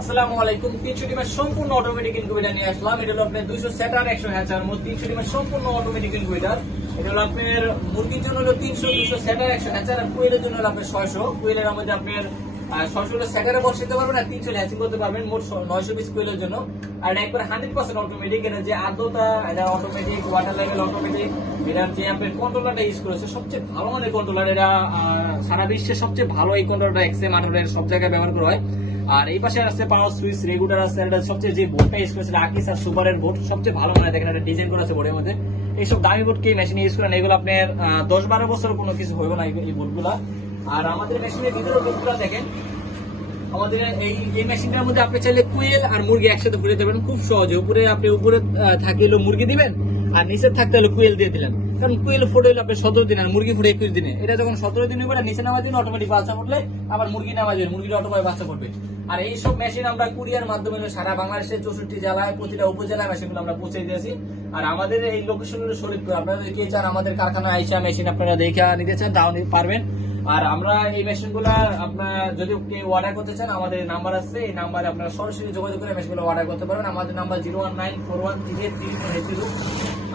আসসালামু আলাইকুম। তিনশো ডিমের সম্পূর্ণ অটোমেটিক নিয়ে আসলাম। এটা হলো সেটার একশো হ্যাচার ডিমের সম্পূর্ণ অটোমেটিক এটা হলো মুরগির জন্য হলো সেটার একশো হ্যাচার আর জন্য হলো মধ্যে হলো সেটারে পারবেন আর করতে পারবেন। মোট নয়শো পিস জন্য। আর এটা একবার হান্ড্রেড পার্সেন্ট অটোমেটিক এটা যে আর্দ্রতা, এটা অটোমেটিক ওয়াটার লেভেল অটোমেটিক এটার যে কন্ট্রোলারটা ইউজ করেছে, সবচেয়ে ভালো মানের কন্ট্রোলার এটা সারা বিশ্বে সবচেয়ে ভালো এই কন্ট্রোলারটা এক্সএম আঠারো সব জায়গায় ব্যবহার করা হয়। আর এই পাশে আছে পাওয়ার সুইচ রেগুলার আছে এটা সবচেয়ে যে বোর্ডটা ইউজ করেছে আকিস আর সুপারের বোর্ড সবচেয়ে ভালো মানে দেখেন এটা ডিজাইন করা আছে বোর্ডের মধ্যে। এইসব দামি বোর্ড কে মেশিন ইউজ করেন এগুলো আপনার দশ বারো বছর কোনো কিছু হবে না এই- বোর্ডগুলা আর আমাদের মেশিনের ভিতরে বোর্ডগুলো দেখেন আমাদের এই এই মেশিনটার মধ্যে আপনি চাইলে কুয়েল আর মুরগি একসাথে ঘুরে দেবেন খুব সহজে। উপরে আপনি উপরে আহ, থাকে হলো মুরগি দিবেন আর নিচে থাকতে হলে কুয়েল দিয়ে দিলেন। কারণ কুয়েল ফুটে হলো আপনার সতেরো দিন আর মুরগি ফুটে একুশ দিনে। এটা যখন সতেরো দিন হবে নিচে নামা দিন অটোমেটিক বাচ্চা ফুটলে আবার মুরগি নামা যাবে অটোমেটিক বাচ্চা ফুটবে আর এই সব মেশিন আমরা কুরিয়ার মাধ্যমে সারা বাংলাদেশের চৌষট্টি জেলায়, প্রতিটা উপজেলায় মেশিনগুলো আমরা পৌঁছে দিয়েছি। আর আমাদের এই লোকেশন হলো শরীরপুর আপনারা কে চান আমাদের কারখানা আইসা মেশিন আপনারা দেখে নিতে চান, তাও পারবেন। আর আমরা এই মেশিন মেশিনগুলো আপনার যদি কেউ অর্ডার করতে চান, আমাদের নাম্বার আছে। এই নাম্বারে আপনারা সরাসরি যোগাযোগ করে মেশিনগুলো অর্ডার করতে পারবেন। আমাদের number zero one nine four one three three